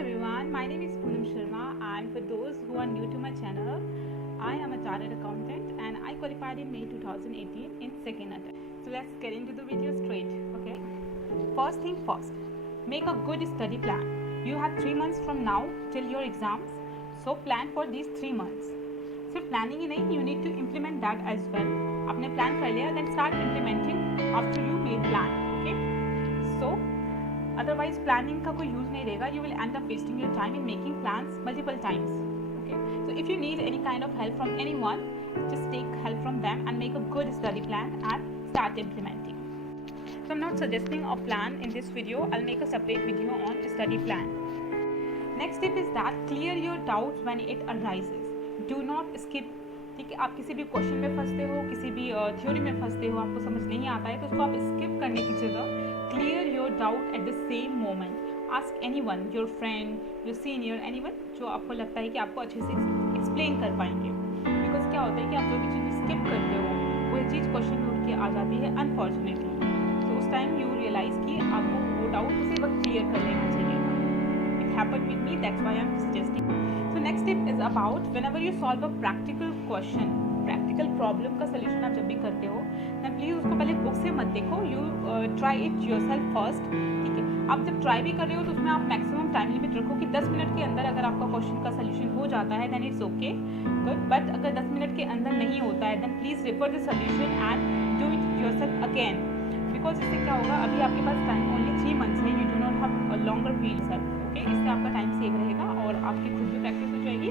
everyone, my name is Poonam Sharma, and for those who are new to my channel, I am a chartered accountant and I qualified in May 2018 in second attempt. So let's get into the video straight, okay? First thing first, make a good study plan. You have 3 months from now till your exams, so plan for these 3 months. सिर्फ planning ही नहीं, you need to implement that as well. आपने plan कर लिया, then start implementing after you made plan, okay? So otherwise planning का कोई use नहीं रहेगा. You will end up wasting your time in making plans multiple times, okay? So if you need any kind of help from anyone, just take help from them and make a good study plan and start implementing. So I'm not suggesting a plan in this video. I'll make a separate video on study plan. Next tip is that clear your doubts when it arises. Do not skip. ठीक है, आप किसी भी question में फंसते हो, किसी भी थ्योरी में फंसते हो, आपको समझ नहीं आता है, तो उसको आप स्किप करने की जगह clear your doubt at the same moment. Ask anyone, your friend, your senior, anyone जो आपको लगता है कि आपको अच्छे से एक्सप्लेन कर पाएंगे. बिकॉज क्या होता है कि आप जो भी चीज़ स्किप करते हो वही चीज़ क्वेश्चन में उठ के आ जाती है अनफॉर्चुनेटली. तो उस टाइम यू रियलाइज़ कि आपको वो डाउट उसी वक्त क्लियर कर लेना चाहिए था. It happened with me, that's why I'm suggesting. So next tip is about whenever you solve a practical question, practical problem का solution आप जब भी करते हो, then please उसको पहले बुक से मत देखो. You try it yourself first. ठीक है, आप जब ट्राई भी कर रहे हो तो उसमें आप मैक्सिमम टाइम लिमिट रखो कि 10 मिनट के अंदर अगर आपका क्वेश्चन का सोल्यूशन हो जाता है then it's okay, good. But अगर 10 मिनट के अंदर नहीं होता है then please refer the solution and do it yourself again. Because इससे क्या होगा, अभी आपके पास टाइम ओनली 3 months है. You do not have a longer period sir. Okay, इससे आपका टाइम सेव रहेगा और आपकी खुद भी प्रैक्टिस हो जाएगी.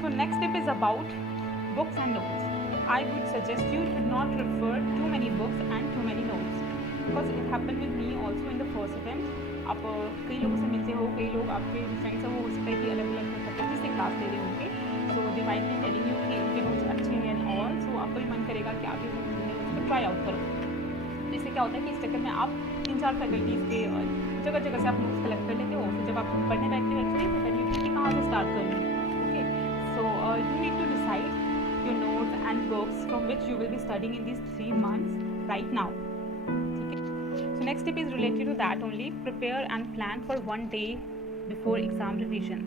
So next tip is about books and notes. I would suggest you to not refer too many books and too many notes because it happen with me also in the first attempt. आप कई लोगों से मिलते हो, कई लोग आपके friends हैं, वो हो सकता है कि अलग अलग फैकल्टी से क्लास ले रहे होंगे. So they might be telling you कि उनके नोट्स अच्छे हैं एंड ऑल. सो आपका भी मन करेगा कि आप उसको ट्राई आउट करो. तो इससे क्या होता है कि इस चक्कर में आप 3-4 फैकल्टीज़ के जगह जगह से आप नोट्स कलेक्ट कर लेते हो. फिर जब आप पढ़ने बैठते हो एक्चुअली तो then you think कि कहाँ से स्टार्ट करूँ. Okay, so you need to decide your notes and books from which you will be studying in these 3 months right now. Okay, so next tip is related to that only. Prepare and plan for 1 day before exam revision.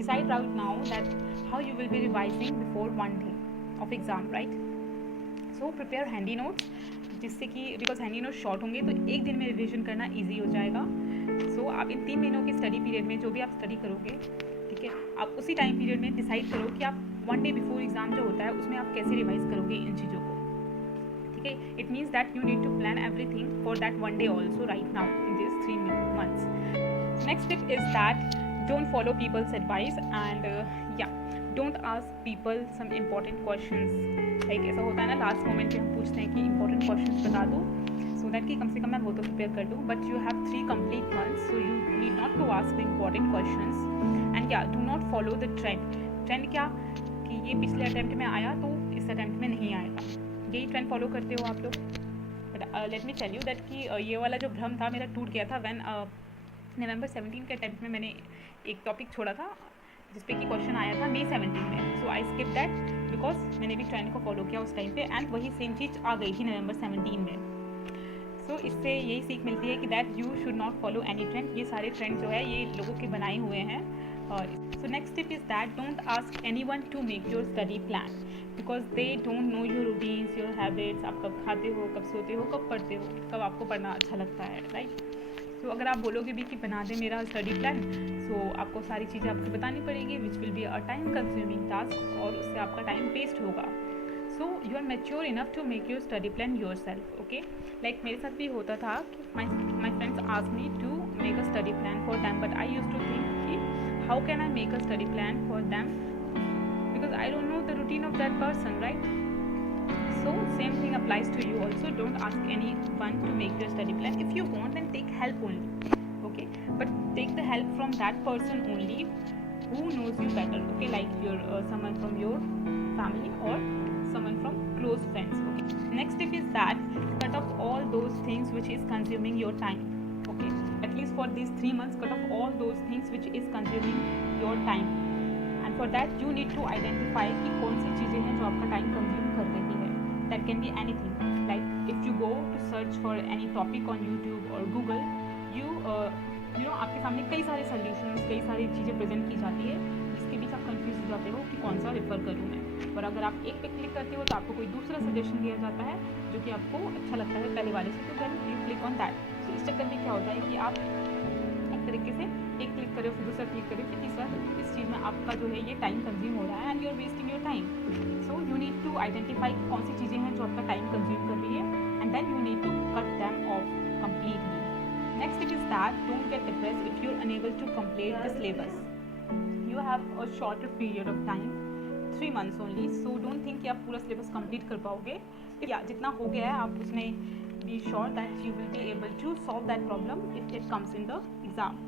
Decide right now that how you will be revising before 1 day of exam, right? So prepare handy notes जिससे कि because handy note short होंगे तो एक दिन में revision करना easy हो जाएगा. सो आप इन 3 महीनों की स्टडी पीरियड में जो भी आप स्टडी करोगे, ठीक है, आप उसी टाइम पीरियड में डिसाइड करो कि आप 1 डे बिफोर एग्जाम जो होता है उसमें आप कैसे रिवाइज करोगे इन चीज़ों को. ठीक है, it means that you need to plan everything for that 1 day also right now in this 3 months. Next tip is that don't follow people's advice and don't ask people some important questions. Like ऐसा होता है ना, last moment पे हम पूछते हैं कि important questions बता दो सो दैट कि कम से कम मैं वो तो प्रिपेयर कर दूँ. But you have 3 complete months, so you need not to ask the important questions. And do not follow the trend. Trend क्या कि ये पिछले अटैम्प्ट में आया तो इस अटैम्प्ट में नहीं आएगा, यही ट्रेंड फॉलो करते हो आप लोग. But let me tell you that कि ये वाला जो भ्रम था मेरा टूट गया था व्हेन नवंबर 17 के अटैम्प्ट में मैंने एक टॉपिक छोड़ा था जिसपे कि क्वेश्चन आया था May 17 में. सो आई स्किप दैट बिकॉज मैंने भी ट्रेंड को फॉलो किया उस टाइम पे एंड वही सेम चीज़ आ गई थी नवंबर 17 में. सो इससे यही सीख मिलती है कि that you should not follow any trend. ये सारे ट्रेंड जो है ये लोगों के बनाए हुए हैं. So next tip is that don't ask anyone to make your study plan because they don't know your routines, your habits. आप कब खाते हो, कब सोते हो, कब पढ़ते हो, कब आपको पढ़ना अच्छा लगता है, राइट? तो अगर आप बोलोगे भी कि बना दे मेरा स्टडी प्लान, सो आपको सारी चीज़ें आपको बतानी पड़ेगी which will be a time consuming task और उससे आपका टाइम वेस्ट होगा. So you are mature enough to make your study plan yourself. Okay, like मेरे साथ भी होता था कि my friends ask me to make a study plan for them but I use to think कि how can I make a study plan for them because I don't know the routine of that person, right? So same thing applies to you also. Don't ask anyone to make your study plan. If you want, then take help only. Okay, but take the help from that person only who knows you better. Okay, like your someone from your family or someone from close friends. Okay. Next tip is that cut off all those things which is consuming your time. Okay, at least for these 3 months, cut off all those things which is consuming your time. And for that you need to identify कि कौन सी चीज़ें हैं जो आपका time consume कर रही है. That can be anything. Like if you go to search for any topic on YouTube or Google, you know आपके सामने कई सारे solutions, कई सारी चीज़ें प्रेजेंट की जाती है जिसके बीच आप कंफ्यूज हो जाते हो कि कौन सा रेफर करूँ मैं। और अगर आप एक पे क्लिक करते हो तो आपको कोई दूसरा सजेशन दिया जाता है जो कि आपको अच्छा लगता है पहले वाले से, तो then you click on that. तो इस चक्कर में क्या होता है कि आप एक तरीके से एक क्लिक करो, फिर दूसरा क्लिक करो, फिर तीसरा, इस चीज़ में आपका जो है ये टाइम कंज्यूम हो रहा है and you are wasting your time. So you need to identify कौन सी चीज़ें हैं जो आपका टाइम कंज्यूम कर रही है and then you need to cut them off completely. Next it is that don't get depressed if you're unable to complete the syllabus. You have a shorter period of time, 3 months only, so don't think कि आप पूरा syllabus complete कर पाओगे। या जितना हो गया है आप उसमें be sure that you will be able to solve that problem if it comes in the exam.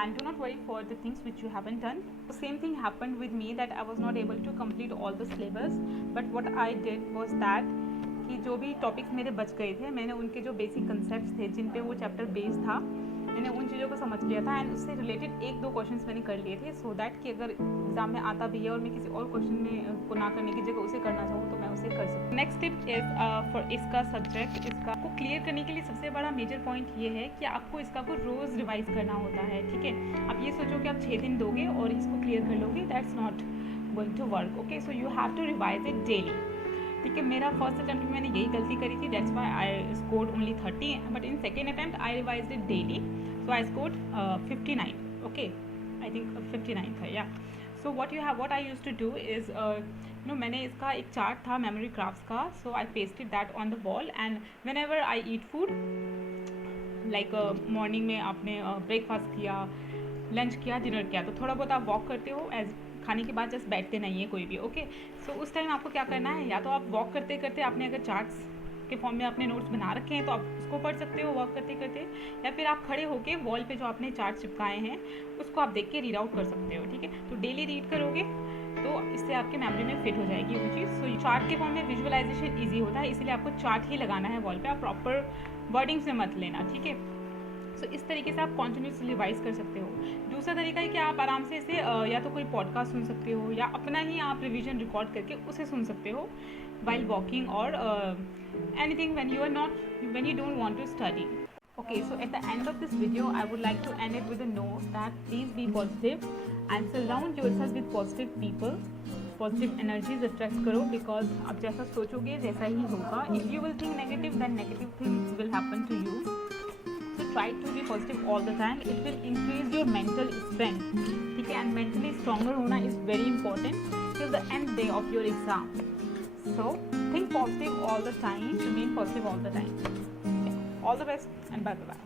And do not worry for the things which you haven't done. The same thing happened with me that I was not able to complete all the syllabus, but what I did was that कि जो भी topics मेरे बच गए थे मैंने उनके जो बेसिक कंसेप्ट्स थे जिन पे वो चैप्टर बेस्ड था मैंने उन चीज़ों को समझ लिया था एंड उससे रिलेटेड 1-2 क्वेश्चंस मैंने कर लिए थे, सो दैट कि अगर एग्जाम में आता भी है और मैं किसी और क्वेश्चन में को ना करने की जगह उसे करना चाहूँ तो मैं उसे कर सकूँ। नेक्स्ट टिप इज फॉर इसका सब्जेक्ट, इसका को क्लियर करने के लिए सबसे बड़ा मेजर पॉइंट ये है कि आपको इसका को रोज़ रिवाइज करना होता है। ठीक है, आप ये सोचो कि आप 6 दिन दोगे और इसको क्लियर कर लोगे, that's not going to work. Okay, so you have to revise it daily. ठीक है, मेरा फर्स्ट अटैम्प्ट में मैंने यही गलती करी थी, that's why I scored only 30, but in second attempt I revised it daily, so I scored 59। Okay, I think 59 था या। So what I used to do is मैंने इसका एक चार्ट था मेमोरी क्राफ्ट्स का, so I pasted that on the wall and whenever I eat food, like morning में आपने breakfast किया, लंच किया, डिनर किया, तो थोड़ा बहुत आप वॉक करते हो, एज खाने के बाद जस्ट बैठते नहीं है कोई भी। ओके, सो उस टाइम आपको क्या करना है, या तो आप वॉक करते करते आपने अगर चार्ट्स के फॉर्म में अपने नोट्स बना रखे हैं तो आप उसको पढ़ सकते हो वॉक करते करते, या फिर आप खड़े होके वॉल पे जो आपने चार्ट चिपकाए हैं उसको आप देख के रीड आउट कर सकते हो। ठीक है, तो डेली रीड करोगे तो इससे आपके मेमोरी में फिट हो जाएगी वो चीज़। सो चार्ट के फॉर्म में विजुअलाइजेशन ईजी होता है, इसलिए आपको चार्ट ही लगाना है वॉल पे, आप प्रॉपर वर्डिंग से मत लेना। ठीक है, सो इस तरीके से आप कॉन्टिन्यूसली रिवाइज कर सकते हो। दूसरा तरीका है कि आप आराम से इसे या तो कोई पॉडकास्ट सुन सकते हो या अपना ही आप रिवीजन रिकॉर्ड करके उसे सुन सकते हो while walking or anything when you don't want to study. Okay, so at the end of this video I would like to end it with a note that please be positive and surround yourself with positive people. Positive energies attract करो, because आप जैसा सोचोगे वैसा ही होगा। If you will think negative then negative things will happen to you. So try to be positive all the time, it will increase your mental strength. ठीक है, and mentally stronger होना is very important till the end day of your exam. So think positive all the time, remain positive all the time. Okay. All the best and bye bye.